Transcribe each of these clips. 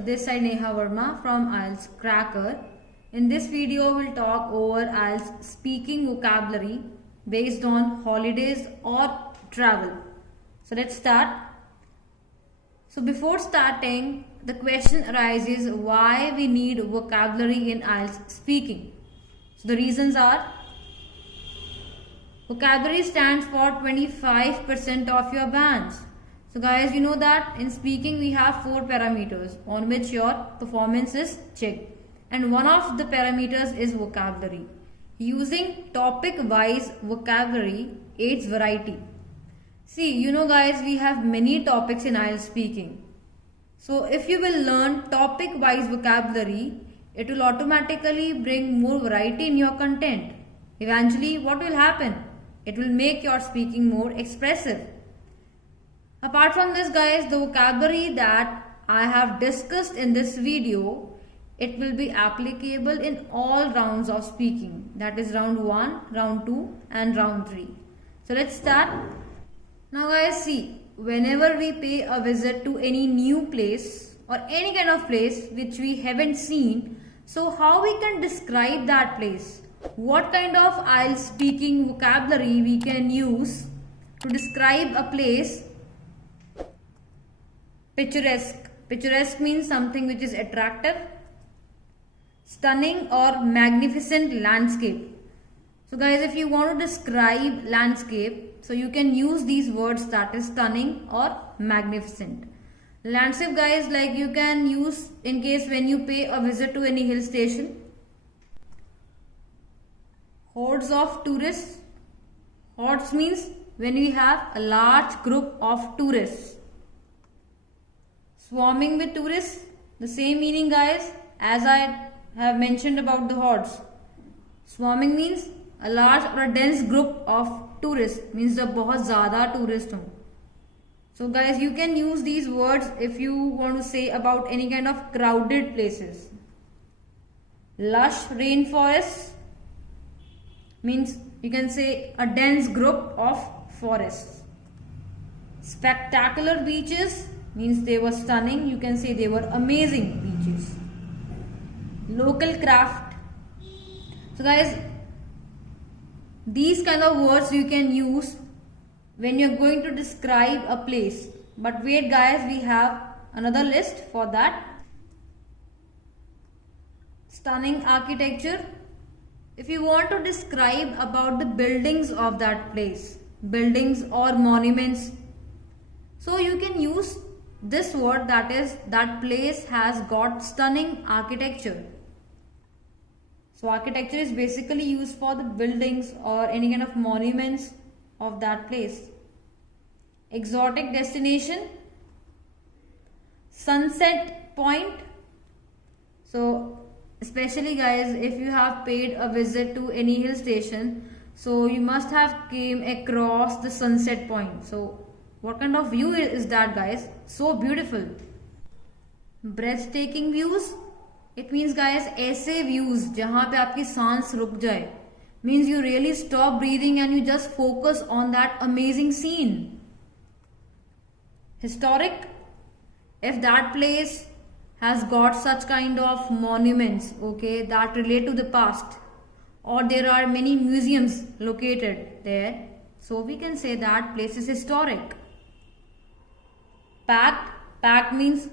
this side Neha Verma from IELTS Cracker. In this video, we'll talk over IELTS speaking vocabulary based on holidays or travel. So let's start. So before starting, the question arises why we need vocabulary in IELTS speaking. So the reasons are: vocabulary stands for 25% of your bands. So guys, you know that in speaking we have 4 parameters on which your performance is checked. And one of the parameters is vocabulary. Using topic wise vocabulary aids variety. See, you know guys, we have many topics in IELTS speaking. So if you will learn topic wise vocabulary, it will automatically bring more variety in your content. Eventually, what will happen? It will make your speaking more expressive. Apart from this guys, the vocabulary that I have discussed in this video, it will be applicable in all rounds of speaking. That is round 1, round 2 and round 3. So let's start. Now guys, see, whenever we pay a visit to any new place or any kind of place which we haven't seen, so how we can describe that place? What kind of IELTS speaking vocabulary we can use to describe a place? Picturesque. Picturesque means something which is attractive. Stunning or magnificent landscape. So guys, if you want to describe landscape, so you can use these words, that is stunning or magnificent. Landscape guys, like you can use in case when you pay a visit to any hill station. Hordes of tourists. Hordes means when we have a large group of tourists. Swarming with tourists, the same meaning guys as I have mentioned about the hordes. Swarming means a large or a dense group of tourists, means the बहुत ज़्यादा tourist हो. So guys, you can use these words if you want to say about any kind of crowded places. Lush rainforests means you can say a dense group of forests. Spectacular beaches means they were stunning. You can say they were amazing beaches. Local craft. So guys, these kind of words you can use when you're going to describe a place. But wait guys, we have another list for that. Stunning architecture. If you want to describe about the buildings of that place, buildings or monuments, so you can use this word, that is, that place has got stunning architecture. So architecture is basically used for the buildings or any kind of monuments of that place. Exotic destination. Sunset point. So especially guys, if you have paid a visit to any hill station, so you must have came across the sunset point. So what kind of view is that guys? So beautiful. Breathtaking views. It means guys ऐसे views जहाँ पे आपकी सांस रुक जाए. Means you really stop breathing and you just focus on that amazing scene. Historic. If that place has got such kind of monuments, okay, that relate to the past, or there are many museums located there, so we can say that place is historic. Packed. Packed means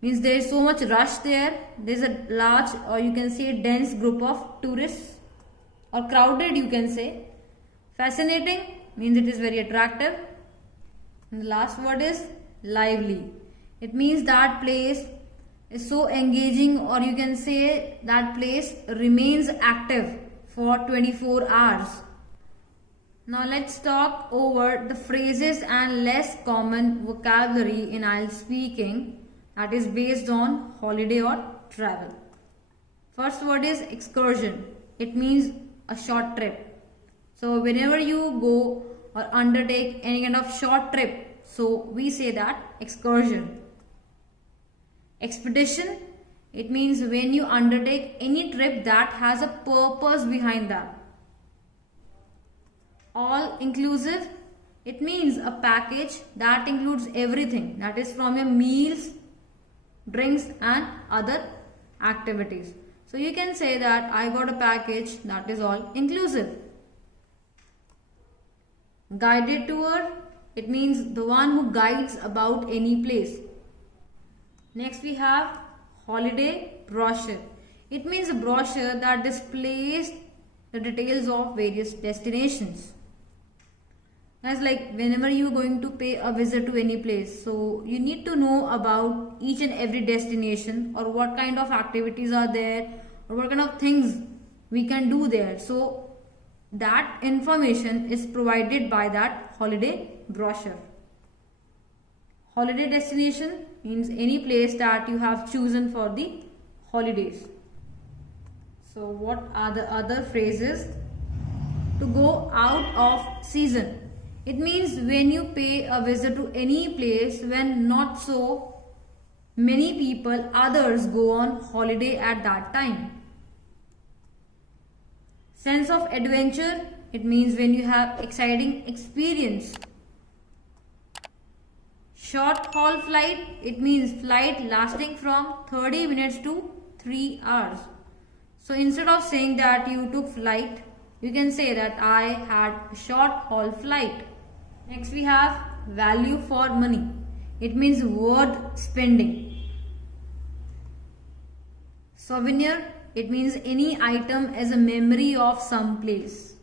there is so much rush there. There is a large or you can say dense group of tourists, or crowded you can say. Fascinating means it is very attractive. And the last word is lively. It means that place is so engaging, or you can say that place remains active for 24 hours. Now let's talk over the phrases and less common vocabulary in IELTS speaking that is based on holiday or travel. First word is excursion. It means a short trip. So whenever you go or undertake any kind of short trip, so we say that excursion. Expedition. It means when you undertake any trip that has a purpose behind that. All inclusive. It means a package that includes everything. That is from your meals, drinks and other activities. So you can say that I got a package that is all inclusive. Guided tour, it means the one who guides about any place. Next we have holiday brochure. It means a brochure that displays the details of various destinations. As like whenever you are going to pay a visit to any place, so you need to know about each and every destination, or what kind of activities are there, or what kind of things we can do there. So that information is provided by that holiday brochure. Holiday destination means any place that you have chosen for the holidays. So what are the other phrases? To go out of season. It means when you pay a visit to any place when not so many people, others go on holiday at that time. Sense of adventure. It means when you have exciting experience. Short haul flight. It means flight lasting from 30 minutes to 3 hours. So instead of saying that you took flight, you can say that I had a short haul flight. Next we have value for money. It means worth spending. Souvenir. It means any item as a memory of some place.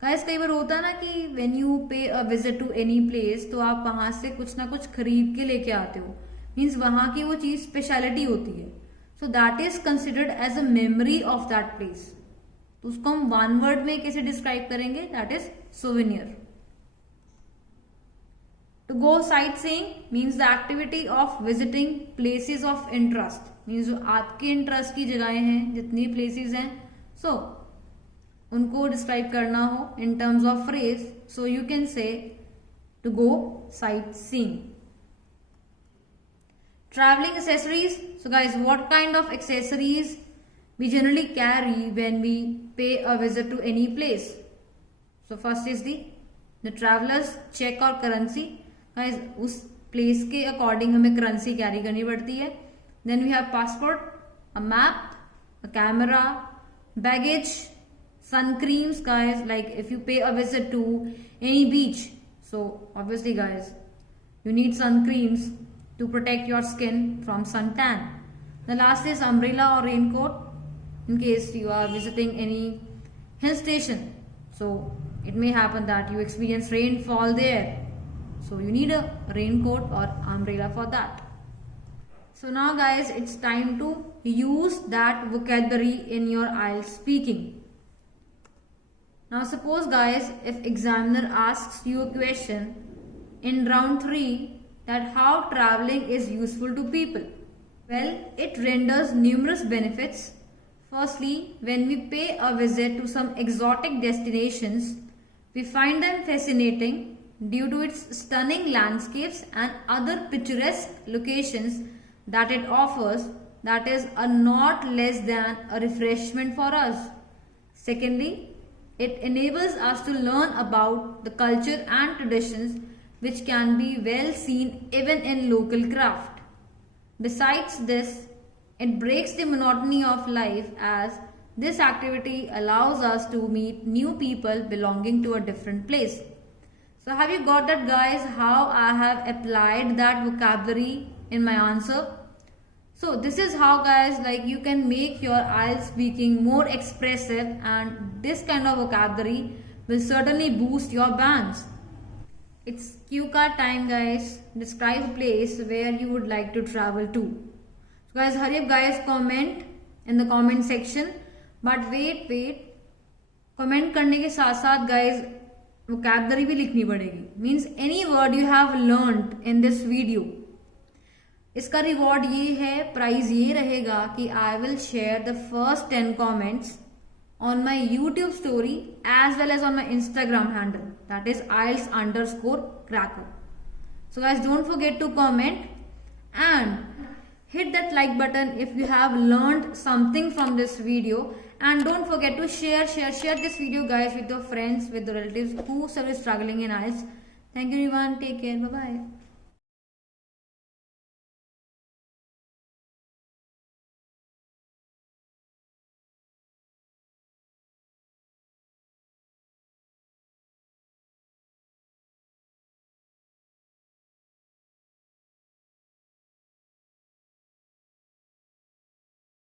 Guys, कई बार होता है ना कि when you pay a visit to any place, तो आप वहां से कुछ ना कुछ खरीद के लेके आते हो. Means वहां की वो चीज स्पेशलिटी होती है. So that is considered as a memory of that place. तो उसको हम one word में कैसे डिस्क्राइब करेंगे? That is souvenir. To go sightseeing means the activity of visiting places of interest. Means जो आपके इंटरेस्ट की जगहें हैं, जितनी प्लेसेस हैं, so उनको डिस्क्राइब करना हो in terms of phrase, so you can say to go sightseeing. Traveling accessories. So guys, what kind of accessories we generally carry when we pay a visit to any place? So first is the traveler's check or currency. Guys, उस place के according हमें currency carry करनी पड़ती है. Then we have passport, a map, a camera, baggage, sun creams. Guys, like if you pay a visit to any beach, so obviously guys, you need sun creams to protect your skin from suntan. The last is umbrella or raincoat in case you are visiting any hill station. So it may happen that you experience rainfall there. So you need a raincoat or umbrella for that. So now guys, it's time to use that vocabulary in your IELTS speaking. Now suppose guys, if examiner asks you a question in round 3 that how traveling is useful to people. Well, it renders numerous benefits. Firstly, when we pay a visit to some exotic destinations, we find them fascinating due to its stunning landscapes and other picturesque locations that it offers, that is not less than a refreshment for us. Secondly, it enables us to learn about the culture and traditions which can be well seen even in local craft. Besides this, it breaks the monotony of life as this activity allows us to meet new people belonging to a different place. So have you got that guys, how I have applied that vocabulary in my answer? So this is how guys, like you can make your IELTS speaking more expressive, and this kind of vocabulary will certainly boost your bands. It's cue card time guys. Describe a place where you would like to travel to. So guys, hurry up guys, comment in the comment section. But wait. Comment करने के साथ साथ guys vocabulary भी लिखनी पड़ेगी. Means any word you have learned in this video. इसका reward ये है, प्राइज ये रहेगा कि I will share the first 10 comments on my YouTube story as well as on my Instagram handle, that is IELTS_cracker. So guys, don't forget to comment and hit that like button if you have learned something from this video, and don't forget to share this video guys with your friends, with the relatives who are struggling in IELTS. Thank you everyone, take care, bye bye.